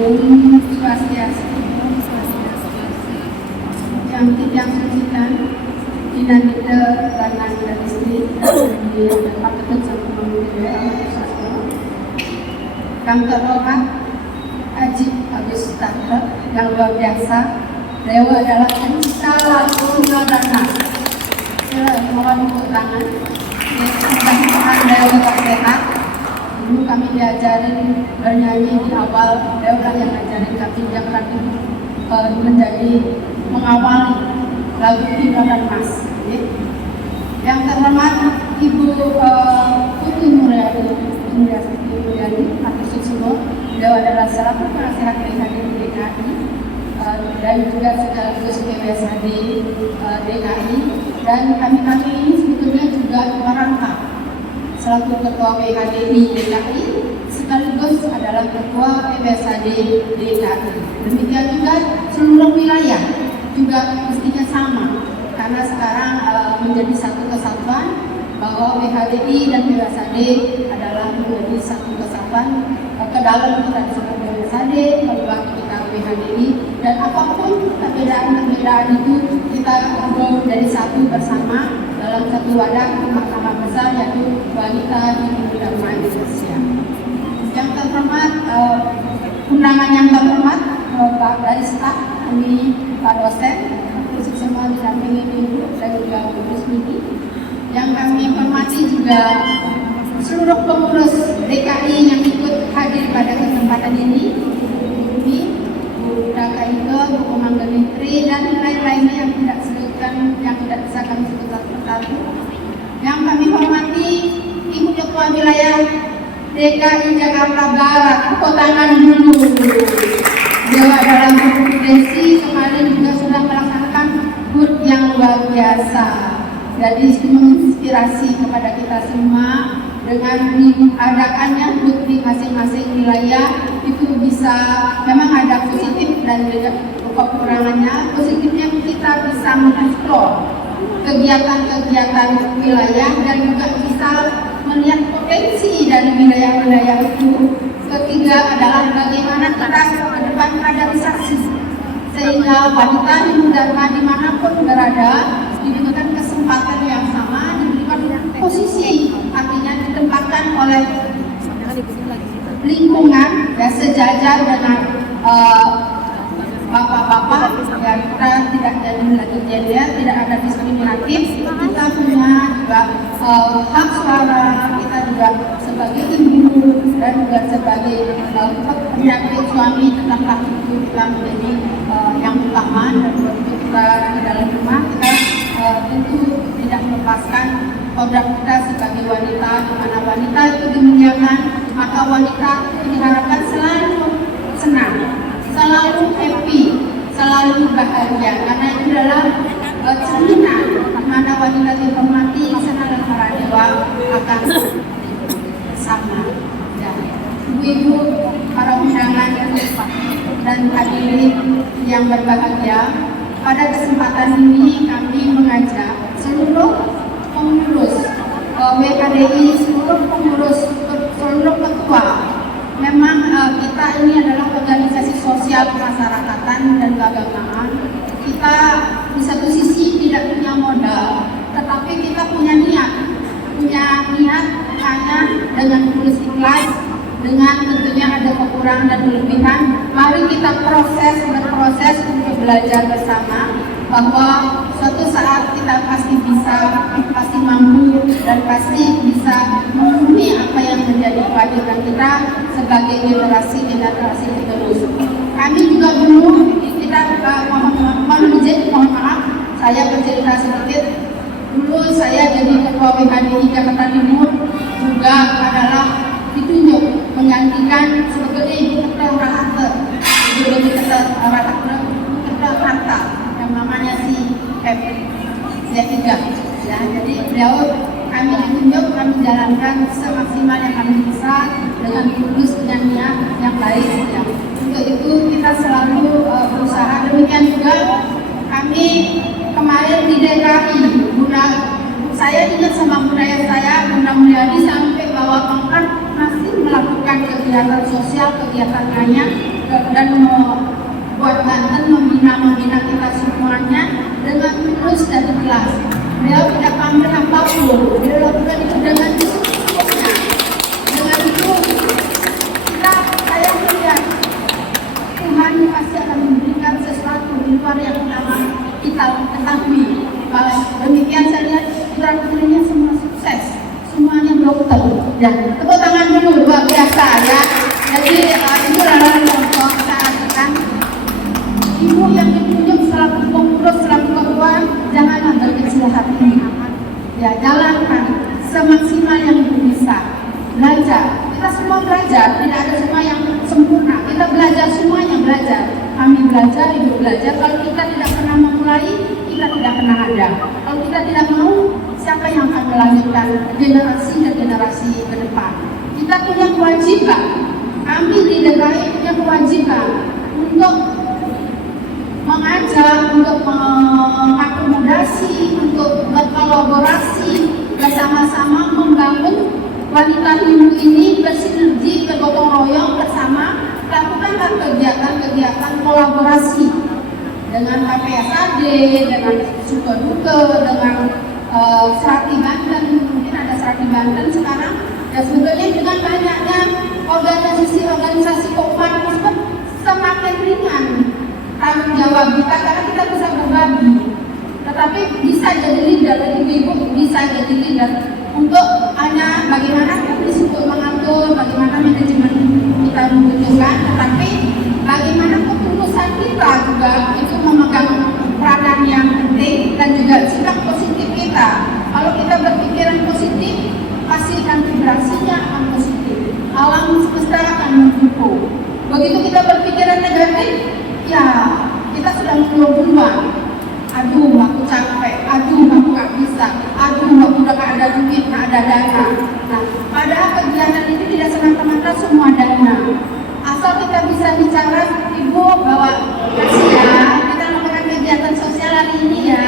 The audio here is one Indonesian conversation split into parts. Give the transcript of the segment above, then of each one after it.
Om Swastiastu. Yang sucikan Dinamita Kanan dan Istri di Kabupaten Sangkuma Mulia yang terhormat Haji Agus Tante yang luar biasa. Dewa adalah pencipta Tunggal dan Nas. Mohon tepuk tangan. Mudah-mudahan Dewa tetap sehat. Dulu kami diajarin bernyanyi di awal, Dewa yang ngajarin kami yang lagi menjadi mengawali lagu Tunggal dan Nas. Yang terhormat Ibu Putri Mulyani Hati Susilo, beliau adalah salah satu penasehat PHD di DKI dan juga sekaligus PWSHD DKI, dan kami ini sebetulnya juga merangkap selaku ketua PHDI DKI sekaligus adalah ketua PWSHD DKI. Demikian juga seluruh wilayah juga mestinya sama, karena sekarang menjadi satu kesatuan bahwa PHDI dan PWSHD adalah menjadi satu kesatuan ke dalam kita disebut PWSHD, keluar kita PHDI, dan apapun perbedaan-perbedaan itu kita ngobrol dari satu bersama dalam satu wadah mahkamah besar, yaitu Wanita Ibu dan Indonesia. Yang terhormat, undangan yang terhormat dari staf kami, Pak dosen, khusus semua didampingi Ibu dan juga Bu Rusmini. Yang kami hormati juga seluruh pengurus DKI yang ikut hadir pada kesempatan ini, Bu Dakaiko, Bu Komando Menteri, dan lain-lainnya yang tidak sebutkan, yang tidak bisa kami sebut satu-satu. Yang kami hormati Ibu Ketua Wilayah DKI Jakarta Barat, tepuk tangan dulu. Beliau adalah Bu Desi, kemarin juga sudah melaksanakan HUT yang luar biasa. Jadi menginspirasi kepada kita semua dengan diadakannya HUT di masing-masing wilayah itu bisa, memang ada positif dan juga kekurangannya. Positifnya kita bisa mengeksplor kegiatan-kegiatan wilayah dan juga bisa melihat potensi dari wilayah-wilayah itu. Ketiga adalah bagaimana kita ke depan kaderisasi, sehingga wanita di Dharma dimanapun berada diberikan kesempatan yang sama, diberikan posisi, artinya ditempatkan oleh lingkungan ya, sejajar dengan bapak-bapak, ya, kita tidak jadi lagi gender, tidak ada diskriminatif, kita punya juga hak suara, kita juga sebagai ibu dan juga sebagai penyakit suami tetaplah itu kita menjadi yang utama, dan waktu kita di dalam rumah kita tentu tidak melepaskan kodrat kita sebagai wanita, di mana wanita itu dimuliakan, maka wanita itu diharapkan selalu senang, selalu happy, selalu bahagia, karena itu adalah cerminan di mana wanita dihormati, sana dan para dewa akan sama. Ya. Ibu-ibu, para undangan dan hadirin yang berbahagia, pada kesempatan ini kami mengajak seluruh pengurus WKDI, seluruh pengurus, seluruh ketua. Memang kita ini adalah organisasi sosial kemasyarakatan dan keagamaan. Kita di satu sisi tidak punya modal, tetapi kita punya niat hanya dengan tulus ikhlas, dengan tentunya ada kekurangan dan kelebihan. Mari kita berproses untuk belajar bersama bahwa suatu saat kita pasti bisa, pasti mampu, dan pasti bisa memenuhi apa yang menjadi kewajiban kita sebagai generasi penerus. Kami juga dulu kita mohon maaf, saya bercerita sedikit. Dulu saya jadi ketua WKDI Jakarta Timur juga adalah ditunjuk menggantikan sebetulnya Ibu Ketua Rahata, yang namanya si Pep Z3. Ya, jadi beliau kami ditunjuk, kami jalankan semaksimal yang kami bisa dengan tulus dengan niat yang baik. Ya. Untuk itu kita selalu berusaha. Demikian juga kami kemarin di DKI, saya ingat sama budaya saya, Bunda Mulyani sampai bawa pangkat masih melakukan kegiatan sosial, kegiatan lainnya dan membuat Banten membina kita semuanya dengan tulus dan ikhlas. Beliau tidak pamrih apapun, beliau lakukan itu dengan sesungguhnya. Dengan itu saya melihat Tuhan pasti akan memberikan sesuatu di luar yang kita ketahui. Kalau demikian saya lihat putra-putrinya semua sukses, semuanya dokter. Ya, tepuk tangan dulu, luar biasa ya. Jadi itu adalah contoh saat kan ibu yang ditunjuk selaku pengurus, selaku ketua, janganlah berkecil hati. Ya, jalankan semaksimal yang ibu bisa. Belajar, kita semua belajar, tidak ada semua yang sempurna. Kita belajar, semuanya belajar. Kami belajar, ibu belajar. Kalau kita tidak pernah memulai, kita tidak pernah ada. Kalau kita tidak mau, siapa yang akan melanjutkan generasi dan generasi ke depan? Kita punya kewajiban. Kami di DKI punya kewajiban untuk mengajak, untuk mengakomodasi, untuk berkolaborasi, bersama-sama membangun wanita Hindu ini bersinergi, bergotong royong bersama, lakukan kegiatan-kegiatan kolaborasi dengan KPSAD, dengan Sukoduke, dengan Serati Banten, mungkin ada Serati Banten sekarang, dan sebetulnya dengan banyaknya organisasi keuangan tersebut semakin ringan tanggung jawab kita karena kita bisa berbagi. Tetapi bisa jadi leader, ibu bisa jadi leader untuk hanya bagaimana kondisi mengatur, bagaimana manajemen kita membutuhkan, tetapi bagaimana ketulusan kita juga itu memegang peranan yang penting dan juga sikap positif kita. Kalau kita berpikiran positif, pasti akan vibrasinya akan positif. Alam semesta akan mendukung. Begitu kita berpikiran negatif, ya kita sudah mulai duluan. Aduh, aku capek. Aduh, aku nggak bisa. Aduh, aku udah nggak ada duit, nggak ada dana. Nah, padahal kegiatan ini tidak semata-mata semua dana. Asal kita bisa bicara, ibu bahwa kasih ya, kita lakukan kegiatan sosial hari ini ya.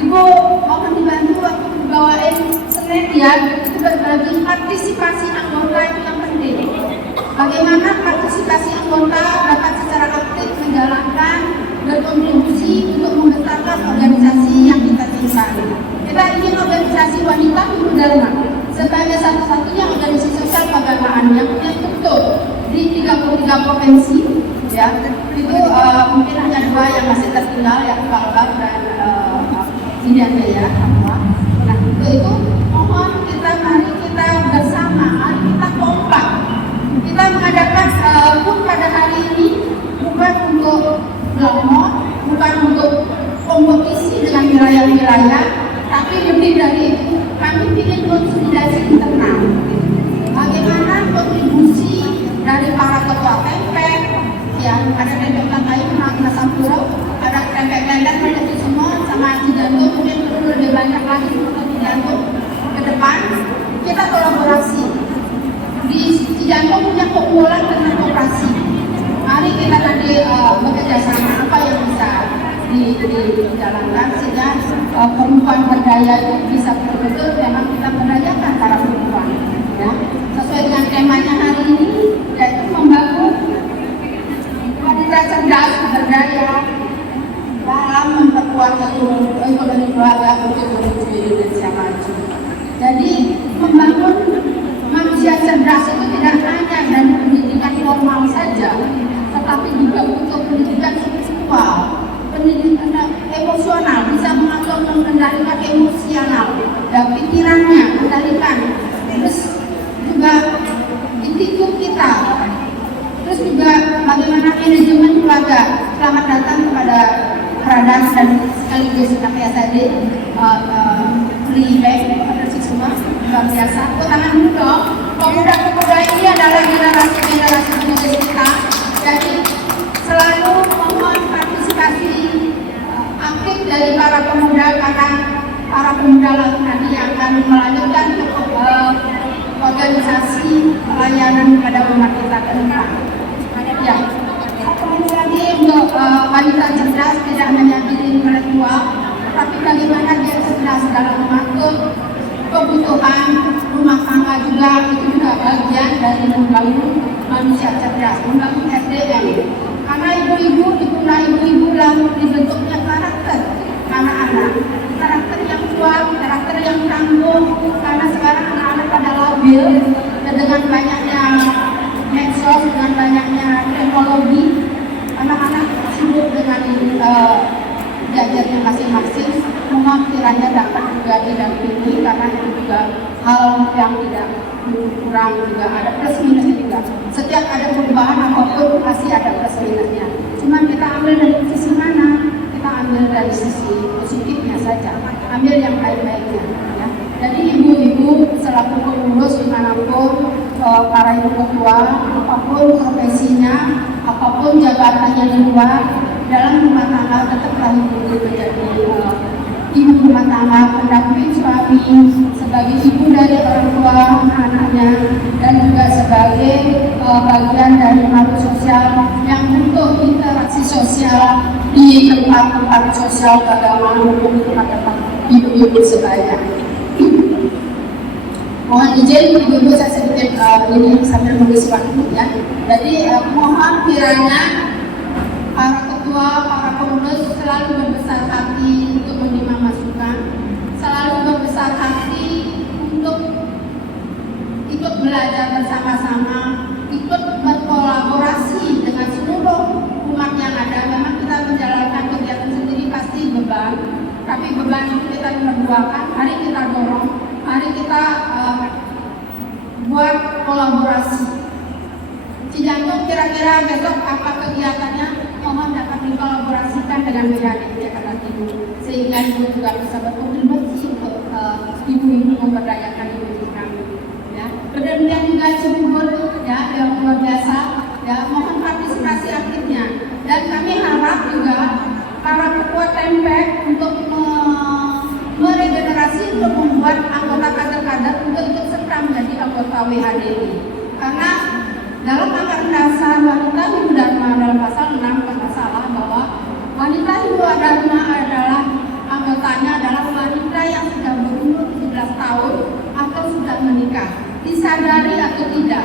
Ibu mohon dibantu waktu bawain Senin ya. Itu berbagi partisipasi anggota itu yang penting. Bagaimana partisipasi anggota dapat secara aktif menjalankan berkontribusi untuk membesarkan organisasi yang kita cintai. Kita ingin organisasi wanita Hindu Dharma sebagai satu-satunya organisasi sosial keagamaan yang punya struktur di 33 provinsi. Ya, itu mungkin hanya 2 yang masih tertinggal, yang Kalbar dan ini ada ya semua. Nah, untuk itu mohon mari kita bersama, mari kita kompak. Kita mengadakan pun pada hari ini bukan untuk Lombok, bukan untuk kompetisi dengan wilayah-wilayah, tapi lebih dari itu kami ingin konsolidasi internal. Bagaimana kontribusi dari para ketua TPK, yang ada TPK lain, Nasampuro, ada TPK lain itu semua, sama Cijantung, mungkin perlu lebih banyak lagi untuk Cijantung ke depan. Kita kolaborasi. Di Cijantung punya keunggulan dengan koperasi. Mari kita nanti bekerja sama apa yang bisa dijalankan sehingga perempuan berdaya itu bisa betul-betul memang kita berdayakan para perempuan. Ya. Sesuai dengan temanya hari ini, yaitu membangun wanita cerdas, berdaya dalam memperkuat ekonomi keluarga untuk menuju Indonesia maju. Jadi membangun manusia cerdas itu tidak hanya dari pendidikan formal saja, tetapi juga untuk pendidikan spiritual, pendidikan emosional, bisa mengatur mengendalikan emosional dan pikirannya, kendalikan, terus juga attitude kita, terus juga bagaimana manajemen keluarga. Selamat datang kepada Radas dan sekaligus KPSAD Libank ada semua luar biasa. Tangan dulu dong. Pemuda-pemuda ini adalah generasi penerus kita. Jadi selalu mohon partisipasi aktif dari para pemuda, karena para pemuda nanti akan melanjutkan organisasi pelayanan kepada umat kita ke depan. Ya, lagi untuk wanita cerdas tidak hanya diri intelektual, tapi bagaimana dia cerdas dalam mengatur kebutuhan rumah tangga juga, itu juga bagian dari membangun manusia cerdas, membangun SDM. karena ibu-ibu lah dibentuknya karakter anak-anak, karakter yang kuat, karakter yang tangguh. Karena sekarang anak-anak pada labil dengan banyaknya medsos, dengan banyaknya teknologi, anak-anak sibuk dengan belajarnya masing-masing. Mohon kiranya dapat juga didampingi, karena itu juga hal yang tidak kurang, juga ada plus minusnya juga. Setiap ada perubahan apapun pasti ada plus minusnya. Cuma kita ambil dari sisi mana? Kita ambil dari sisi positifnya saja, ambil yang baik-baiknya. Ya. Jadi ibu-ibu selaku pengurus dimanapun, para ibu ketua, apapun profesinya, apapun jabatannya di luar, dalam rumah tangga tetaplah ibu menjadi ibu rumah tangga, pendamping suami, sebagai ibu dari orang tua anak-anaknya, dan juga sebagai bagian dari makhluk sosial yang untuk interaksi sosial di tempat-tempat sosial keagamaan maupun di tempat-tempat ibu-ibu sebaya. Mohon izin ibu-ibu saya sedikit ini sambil mengisi waktu ya. Jadi mohon kiranya para ketua, para pengurus selalu berbesar hati untuk menerima masukan, selalu berbesar hati untuk ikut belajar bersama-sama, ikut berkolaborasi dengan seluruh umat yang ada. Memang kita menjalankan kegiatan sendiri pasti beban, tapi beban itu kita berbuahkan. Mari kita dorong, mari kita buat kolaborasi. Cijantung kira-kira besok apa kegiatannya? Mohon dapat dikolaborasikan dengan BHD Jakarta Timur, sehingga ibu juga bisa berkontribusi untuk ibu-ibu memberdayakan ibu-ibu kami. Ya, demikian juga Cibubur ya yang luar biasa. Ya, mohon partisipasi aktifnya, dan kami harap juga para ketua TMPEK untuk meregenerasi, untuk membuat anggota kader-kader untuk ikut serta menjadi anggota WHDI, karena dalam anggaran dasar wanita Hindu Dharma dalam pasal 6 kalau salah, bahwa wanita Hindu Dharma adalah anggotanya adalah wanita yang sudah berumur 17 tahun atau sudah menikah, disadari atau tidak,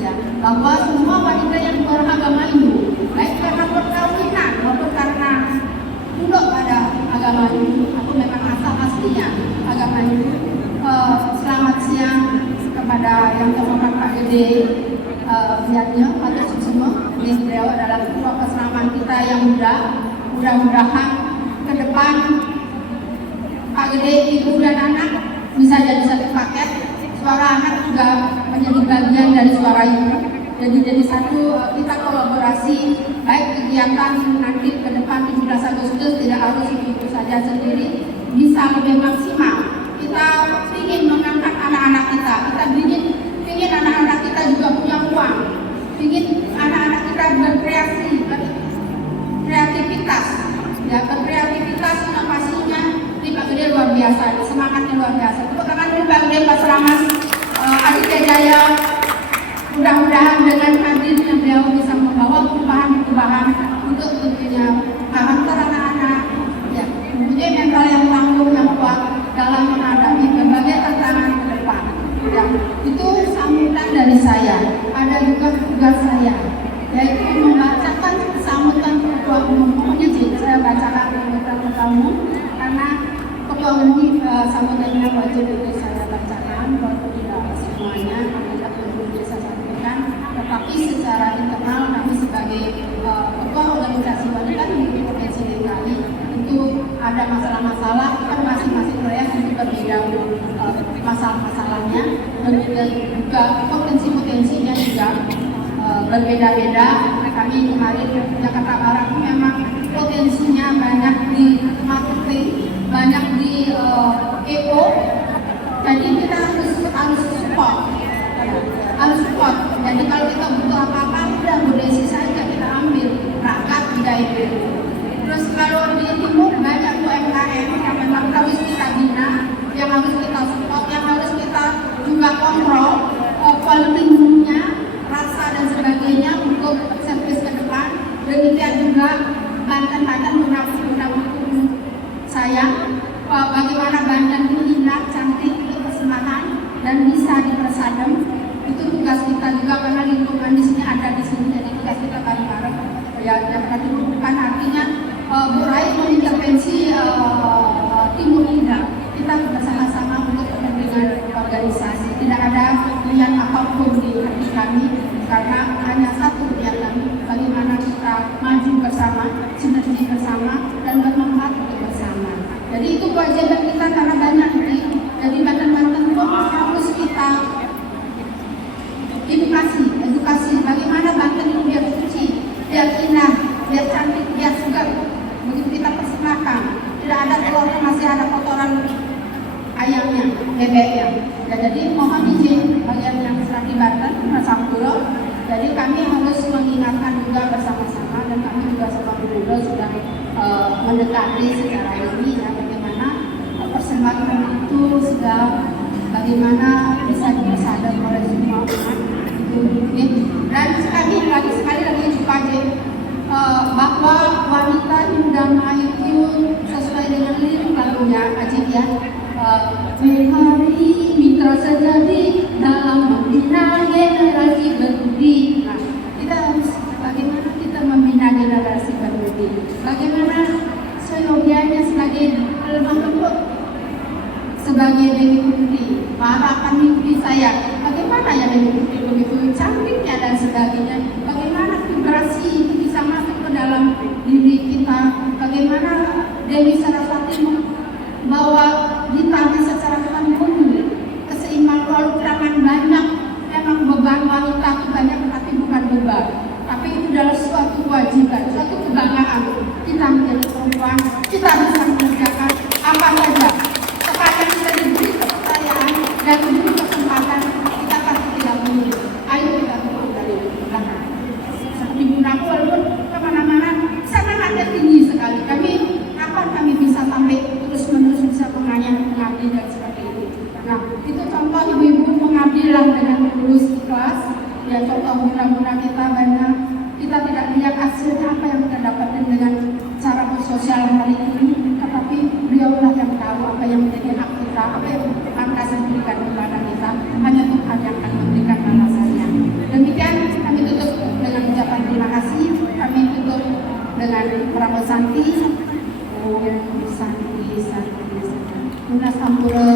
ya, bahwa semua wanita yang beragama Hindu, baik karena perkawinan maupun karena tunduk pada agama Hindu atau memang asal aslinya agama Hindu. Selamat siang kepada yang terhormat Pak Gede Biatnya atau semua. Beliau adalah ketua keselamatan kita yang muda. Mudah-mudahan ke depan Pak Gede, ibu dan anak bisa jadi satu paket. Suara anak juga menjadi bagian dari suara ibu. Jadi satu, kita kolaborasi, baik kegiatan nanti ke depan 17 Agustus tidak harus ibu saja sendiri, bisa lebih maksimal. Kita ingin mengangkat anak-anak kita ingin anak-anak kita juga punya uang, ingin anak-anak kita berkreasi, berkreativitas, ya, berkreativitas, inovasinya di Pak Gede luar biasa, semangatnya luar biasa. Tepuk tangan dulu Pak Gede, Pak Selamat, Aditya Jaya. Mudah-mudahan dengan hadirnya beliau bisa membawa perubahan untuk tentunya karakter anak-anak, ya, mempunyai mental yang tangguh, yang kuat dalam menghadapi berbagai tantangan ke depan. Ya, itu sambutan dari saya. Ada juga tugas saya, yaitu membacakan sambutan ketua umum. Pokoknya sih saya bacakan sambutan ketua umum, karena ketua umum sambutannya wajib itu saya bacakan, walaupun tidak semuanya tidak perlu bisa sampaikan, tetapi secara internal kami sebagai ketua organisasi wanita di Provinsi DKI itu ada masalah-masalah, kan masing-masing wilayah itu berbeda masalah-masalahnya, dan juga potensi-potensinya juga berbeda-beda. Kami kemarin Jakarta Barat memang potensinya banyak di marketing, banyak di EO, jadi kita harus support. Jadi kalau kita butuh apa-apa, udah berdesi saja kita ambil, rakyat tidak itu. Terus kalau di timur banyak UMKM yang memang harus kita bina, yang harus kita support, yang harus kita juga kontrol quality-nya, rasa dan sebagainya untuk servis ke depan. Demikian juga Banten menabung saya, bagaimana Banten itu indah, cantik, berkesemangat dan bisa dipersadem. Itu tugas kita juga, karena lingkungan di sini ada di sini, jadi tugas kita bareng-bareng. Ya, masyarakat itu bukan artinya Bu Rai mengintervensi Timur Indah. Kita bersama-sama untuk kepentingan organisasi. Tidak ada niat apapun di hati kami, karena hanya satu niat kami, bagaimana kita maju bersama, sinergi bersama, dan bermanfaat bersama. Jadi itu kewajiban kita karena banyak nih. Jadi Banten-Banten itu harus kita edukasi bagaimana Banten itu biar suci, biar indah, biar cantik, biar segar. Begitu kita persembahkan, tidak ada telurnya, masih ada kotoran ayamnya, bebeknya. Ya, jadi mohon izin bagian yang serati Banten, Sampurno. Jadi kami harus mengingatkan juga bersama-sama, dan kami juga sebagai Google sudah mendekati secara ini ya, bagaimana persembahan itu sudah bagaimana bisa disadar oleh semua umat itu. Dan sekali lagi bahwa wanita Indama itu sesuai dengan lirik lagunya Ajib ya, mari mitra sejati dalam membina generasi berbudi. Nah, kita harus bagaimana kita membina generasi berbudi, bagaimana seyogianya sebagai lemah lembut, sebagai Dewi Putri, harapan mimpi saya. Bagaimana ya Dewi Putri begitu cantiknya dan sebagainya. Bagaimana vibrasi itu bisa masuk ke dalam diri kita. Bagaimana Dewi Saraswati membawa gitarnya secara penuh keseimbangan, walaupun tangan banyak. Memang beban wanita itu banyak, tapi bukan beban. Tapi itu adalah suatu kewajiban, suatu kebanggaan. Kita menjadi perempuan, kita bisa mengerjakan apa saja. Sepanjang kita diberi kepercayaan dan diberi kesempatan, kita pasti tidak mundur. Ayo kita turun dari belakang. Seperti Bunaku, walaupun kemana-mana semangatnya tinggi sekali. Kapan kami bisa sampai terus-menerus bisa mengabdi dan seperti itu. Nah, itu contoh ibu-ibu mengabdilah dengan tulus ikhlas. Ya, contoh bunda-bunda kita banyak. Kita tidak lihat hasilnya apa yang kita dapatkan dengan cara bersosial hari ini, tetapi beliaulah yang tahu apa yang menjadi hak kita, apa yang pantas diberikan kepada kita. Hanya Tuhan yang akan memberikan balasannya. Demikian kami tutup dengan ucapan terima kasih. Kami tutup dengan Pramu Santi. Om Santi Santi Santi. Sampura.